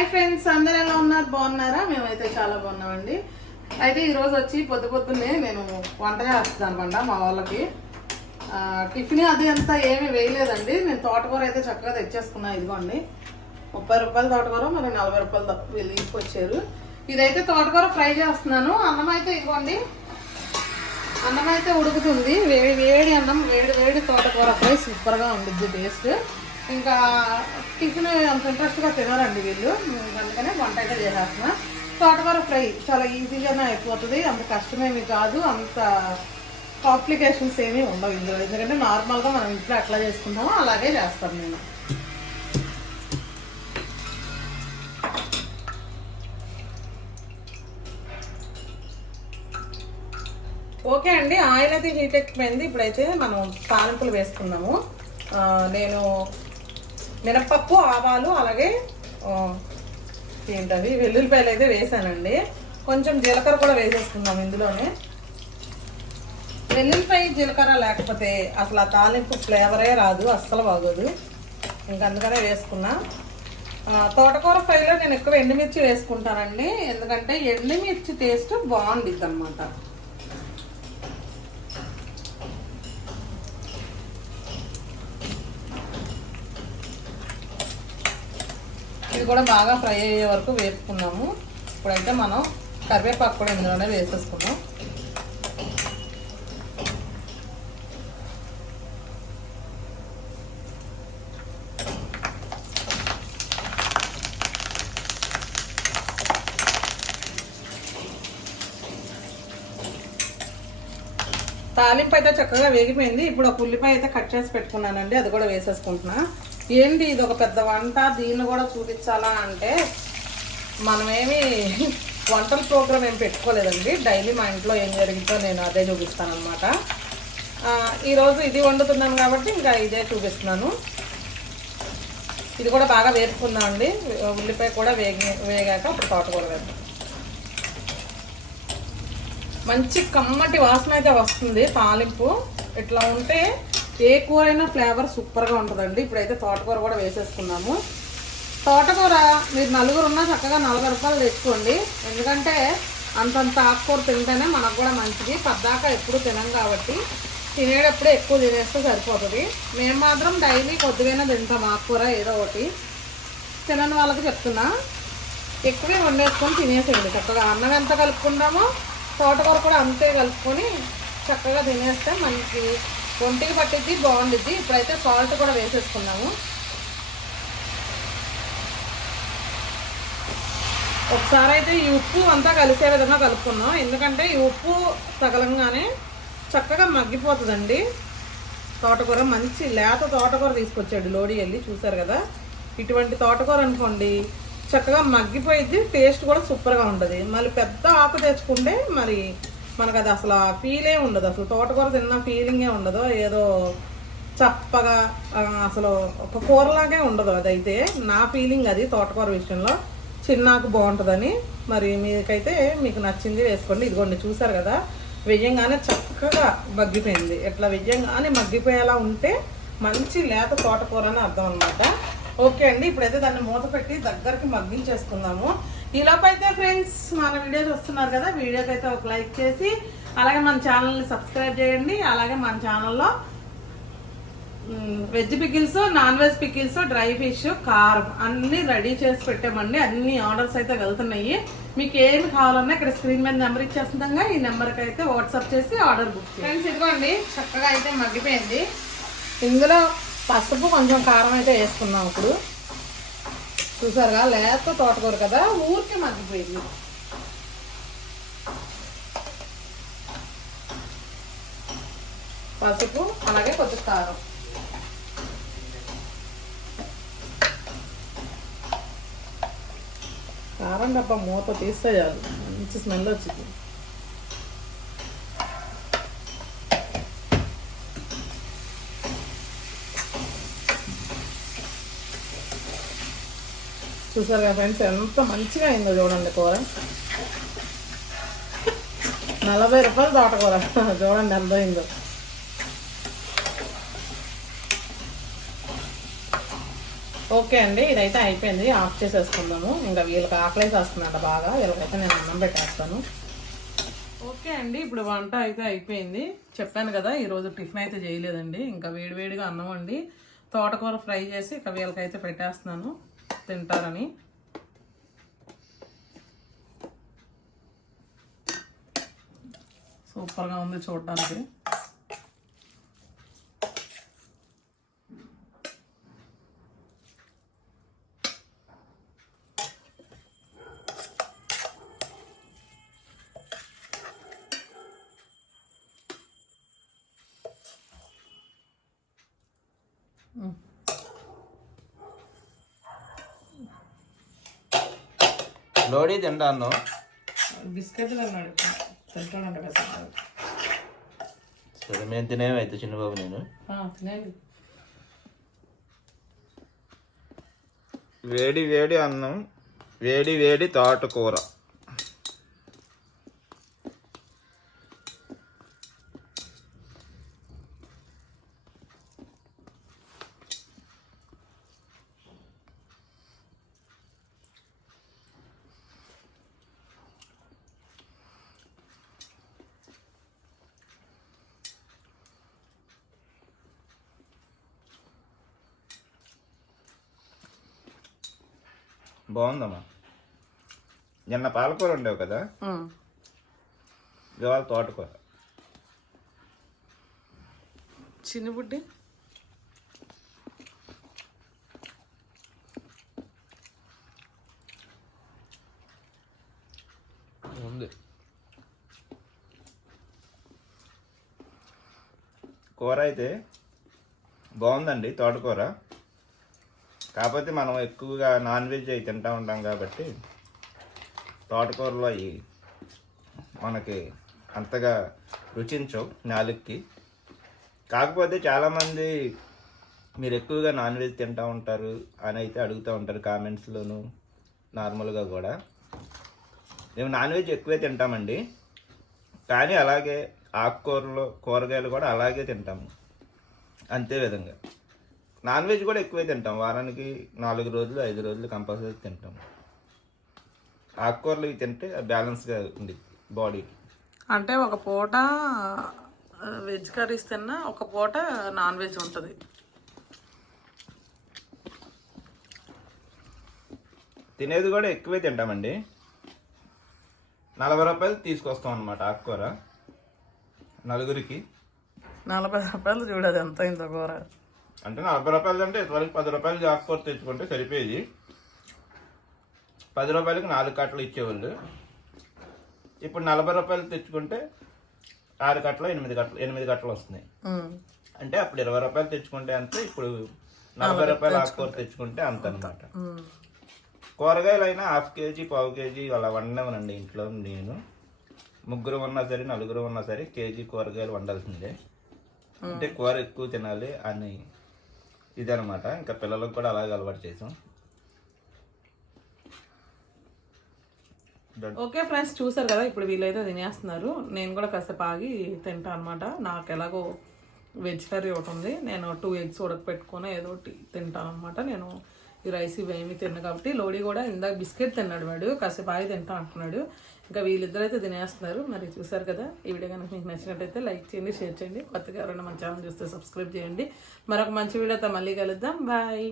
Hi friends, అందరు ఎలా ఉన్నారు? బాగున్నారా? మేమైతే చాలా బాగున్నామండి. అయితే ఈరోజు వచ్చి పొద్దున్నే నేను వంట చేస్తున్నాను అనమాట మా వాళ్ళకి. టిఫిన్ అది అంతా ఏమీ వేయలేదండి. నేను తోటకూర అయితే చక్కగా తెచ్చేసుకున్నాను. ఇదిగోండి 30 రూపాయల తోటకూర, మరి 40 రూపాయలు వీళ్ళు తీసుకొచ్చారు. ఇదైతే తోటకూర ఫ్రై చేస్తున్నాను. అన్నం అయితే ఇదిగోండి, అన్నం అయితే ఉడుకుతుంది. వేడి అన్నం, వేడి తోటకూర ఫ్రై సూపర్గా ఉంటుంది టేస్ట్. ఇంకా టిఫిన్ అంత ఇంట్రెస్ట్గా తినారండి వీళ్ళు, అందుకనే వంట అయితే చేసేస్తున్నా. తోటకూర ఫ్రై చాలా ఈజీగానే అయిపోతుంది, అంత కష్టమేమి కాదు, అంత కాంప్లికేషన్స్ ఏమీ ఉండవు ఇందులో. ఎందుకంటే నార్మల్గా మనం ఇంట్లో ఎట్లా చేసుకుంటామో అలాగే చేస్తాను నేను. ఓకే అండి, ఆయిల్ అయితే హీట్ ఎక్కిపోయింది. ఇప్పుడైతే మనం తాలింపులు వేసుకున్నాము. నేను మినపప్పు, ఆవాలు, అలాగే ఏంటది వెల్లుల్లిపాయలు అయితే వేసానండి. కొంచెం జీలకర్ర కూడా వేసేసుకున్నాం ఇందులోనే. వెల్లుల్లిపాయ జీలకర్ర లేకపోతే అసలు ఆ తాలింపు ఫ్లేవరే రాదు, అస్సలు బాగోదు. ఇంకా అందుకనే వేసుకున్నా. తోటకూర ఫ్రైలో నేను ఎక్కువ ఎండుమిర్చి వేసుకుంటానండి, ఎందుకంటే ఎండుమిర్చి టేస్ట్ బాగుండిద్ది అన్నమాట. ఇది కూడా బాగా ఫ్రై అయ్యే వరకు వేసుకున్నాము. ఇప్పుడైతే మనం కరివేపాకు కూడా ఇందులోనే వేసేసుకున్నాం. తాలింపు అయితే చక్కగా వేగిపోయింది. ఇప్పుడు ఒక ఉల్లిపాయ అయితే కట్ చేసి పెట్టుకున్నానండి, అది కూడా వేసేసుకుంటున్నా. ఏంటి ఇది ఒక పెద్ద వంట, దీన్ని కూడా చూపించాలా అంటే, మనమేమి వంటల ప్రోగ్రామ్ ఏం పెట్టుకోలేదండి. డైలీ మా ఇంట్లో ఏం జరిగిందో నేను అదే చూపిస్తాను అనమాట. ఈరోజు ఇది వండుతున్నాను కాబట్టి ఇంకా ఇదే చూపిస్తున్నాను. ఇది కూడా బాగా వేసుకుందాం అండి. ఉల్లిపాయ కూడా వేగాక అప్పుడు తోటకూర వేద్దాం. మంచి కమ్మటి వాసన అయితే వస్తుంది తాలింపు. ఇట్లా ఉంటే ఏ కూర అయినా ఫ్లేవర్ సూపర్గా ఉంటుందండి. ఇప్పుడైతే తోటకూర కూడా వేసేసుకున్నాము. తోటకూర మీరు నలుగురు ఉన్నా చక్కగా 40 రూపాయలు తెచ్చుకోండి, ఎందుకంటే అంతంత ఆకుకూర తింటేనే మనకు కూడా మంచిది. పద్దాక ఎప్పుడు తినం కాబట్టి తినేటప్పుడే ఎక్కువ తినేస్తే సరిపోతుంది. మేము మాత్రం డైలీ కొద్దిగానే తింటాం ఆకుకూర, ఏదో ఒకటి. తినని వాళ్ళకి చెప్తున్నా, ఎక్కువే వండేసుకొని తినేసేయండి. చక్కగా అన్నం ఎంత కలుపుకుంటామో తోటకూర కూడా అంతే కలుపుకొని చక్కగా తినేస్తే మనకి ఒంటికి పట్టిద్ది, బాగుండిద్ది. ఇప్పుడైతే సాల్ట్ కూడా వేసేసుకున్నాము. ఒకసారి అయితే ఈ ఉప్పు అంతా కలిసే విధంగా కలుపుకున్నాం, ఎందుకంటే ఈ ఉప్పు తగలంగానే చక్కగా మగ్గిపోతుందండి తోటకూర. మంచి లేత తోటకూర తీసుకొచ్చాడు లోడి వెళ్ళి, చూసారు కదా. ఇటువంటి తోటకూర అనుకోండి చక్కగా మగ్గిపోయిద్ది, టేస్ట్ కూడా సూపర్గా ఉంటుంది. మళ్ళీ పెద్ద ఆకు తెచ్చుకుంటే మరి మనకు అది అసలు ఆ ఫీలే ఉండదు, అసలు తోటకూర తిన్న ఫీలింగే ఉండదు. ఏదో చప్పగా అసలు ఒక కూరలాగే ఉండదు. అదైతే నా ఫీలింగ్ అది తోటకూర విషయంలో. చిన్నాకు బాగుంటుందని. మరి మీకైతే మీకు నచ్చింది వేసుకోండి. ఇదిగోండి చూసారు కదా, వెయ్యంగానే చక్కగా మగ్గిపోయింది. ఇట్లా వెయ్యంగానే మగ్గిపోయేలా ఉంటే మంచి లేత తోటకూర అని అర్థం అనమాట. ఓకే అండి, ఇప్పుడైతే దాన్ని మూత పెట్టి దగ్గరికి మగ్గించేసుకుందాము. ఈలోపు అయితే ఫ్రెండ్స్ మన వీడియో చూస్తున్నారు కదా, వీడియోకి అయితే ఒక లైక్ చేసి అలాగే మన ఛానల్ని సబ్స్క్రైబ్ చేయండి. అలాగే మన ఛానల్లో veg pickles, non veg pickles, dry fish, కారం అన్నీ రెడీ చేసి పెట్టామండి. అన్ని ఆర్డర్స్ అయితే వెళ్తున్నాయి. మీకు ఏమి కావాలన్నా ఇక్కడ స్క్రీన్ మీద నెంబర్ ఇచ్చేస్తుండగా ఈ నెంబర్కి అయితే వాట్సాప్ చేసి ఆర్డర్ బుక్ చేయండి. ఫ్రెండ్స్ ఇదిగోండి చక్కగా అయితే మగ్గిపోయింది. ఇందులో పసుపు, కొంచెం కారం అయితే వేసుకున్నాం. ఇప్పుడు చూసారుగా, లేత తోటకూర కదా, ఊరికి మగ్గిపోయింది. పసుపు అలాగే కొద్దిగా కారం. కారం డబ్బా మూత తీస్తే చాలు, మంచి స్మెల్ వచ్చింది. చూసారు కదా ఫ్రెండ్స్, ఎంత మంచిగా అయిందో చూడండి కూర. 40 రూపాయలు తోటకూర చూడండి ఎంత అయిందో. ఓకే అండి, ఇదైతే అయిపోయింది. ఆఫ్ చేసేసుకుందాము. ఇంకా వీళ్ళకి ఆకలేసి వస్తుందంట బాగా. వీళ్ళకైతే నేను అన్నం పెట్టేస్తాను. ఓకే అండి, ఇప్పుడు వంట అయితే అయిపోయింది. చెప్పాను కదా ఈరోజు టిఫిన్ అయితే చేయలేదండి. ఇంకా వేడివేడిగా అన్నం వండి తోటకూర ఫ్రై చేసి ఇక వీళ్ళకైతే పెట్టేస్తున్నాను తింటారని. సూపర్గా ఉంది చూడటానికి. లోడీ తింటాను. బిస్కెట్లు అన్నాడు తింటాడంట కదా. సరే మేము తినేమైతే చిన్నబాబు నేను తినండి. వేడి వేడి అన్నం, వేడి వేడి తోటకూర. బాగుందమ్మా. నిన్న పాలకూర ఉండేవి కదా, ఇవాళ తోటకూర. చిన్నబుడ్డి ఉంది. కూర అయితే బాగుందండి తోటకూర. కాకపోతే మనం ఎక్కువగా నాన్ వెజ్ అవి తింటూ ఉంటాం కాబట్టి తోటకూరలో అవి మనకి అంతగా రుచించవు నాలుగుకి. కాకపోతే చాలామంది మీరు ఎక్కువగా నాన్ వెజ్ తింటూ ఉంటారు అని అయితే అడుగుతూ ఉంటారు కామెంట్స్లోను, నార్మల్గా కూడా. మేము నాన్ వెజ్ ఎక్కువే తింటామండి, కానీ అలాగే ఆకుకూరలు కూరగాయలు కూడా అలాగే తింటాము. అంతే విధంగా నాన్ వెజ్ కూడా ఎక్కువే తింటాం. వారానికి 4 రోజులు 5 రోజులు కంపల్సరీ తింటాం. ఆకుకూరలు తింటే బ్యాలెన్స్గా ఉంది బాడీకి. అంటే ఒక పూట వెజ్ కర్రీస్ తిన్నా, ఒక పూట నాన్ వెజ్ ఉంటుంది. తినేది కూడా ఎక్కువే తింటామండి. 40 రూపాయలు తీసుకొస్తాం అన్నమాట ఆకుకూర నలుగురికి. 40 రూపాయలు చూడదు ఎంత ఇంత కూర. అంటే 40 రూపాయలు అంటే ఇదివరకు 10 రూపాయలు ఆకుకూర తెచ్చుకుంటే సరిపోయేది. 10 రూపాయలకి 4 కట్టలు ఇచ్చేవాళ్ళు. ఇప్పుడు 40 రూపాయలు తెచ్చుకుంటే 6 కట్టలు 8 కట్టలు వస్తున్నాయి. అంటే అప్పుడు 20 రూపాయలు తెచ్చుకుంటే అంతే, ఇప్పుడు 40 రూపాయలు ఆకుకూర తెచ్చుకుంటే అంత అనమాట. కూరగాయలు అయినా 1/2 కేజీ 1/4 కేజీ అలా వండమనండి ఇంట్లో. నేను 3 ఉన్నా సరే 4 ఉన్నా సరే కేజీ కూరగాయలు వండాల్సిందే. అంటే కూర ఎక్కువ తినాలి అని ఇదనమాట. ఇంకా పిల్లలకు కూడా అలాగే అలవాటు చేసాం. ఓకే ఫ్రెండ్స్, చూసారు కదా ఇప్పుడు వీళ్ళైతే తినేస్తున్నారు. నేను కూడా కాసేపు ఆగి తింటా అనమాట. నాకు ఎలాగో వెజ్ కర్రీ ఒకటి ఉంది, నేను 2 ఎగ్స్ ఉడకపెట్టుకొని ఏదో ఒకటి తింటాను అనమాట. నేను ఈ రైస్ ఇవేమి తిన్నా కాబట్టి. లోడీ కూడా ఇందాక బిస్కెట్ తిన్నాడు, వాడు కాసేపు ఆగి తింటా అంటున్నాడు. ఇంకా వీళ్ళిద్దరు అయితే తినేస్తున్నారు. మరి చూసారు కదా, ఈ వీడియో కనుక మీకు నచ్చినట్టయితే లైక్ చేయండి, షేర్ చేయండి. కొత్తగా ఎవరైనా మన ఛానల్ చూస్తే సబ్స్క్రైబ్ చేయండి. మరొక మంచి వీడియోతో మళ్ళీ కలుద్దాం. బాయ్.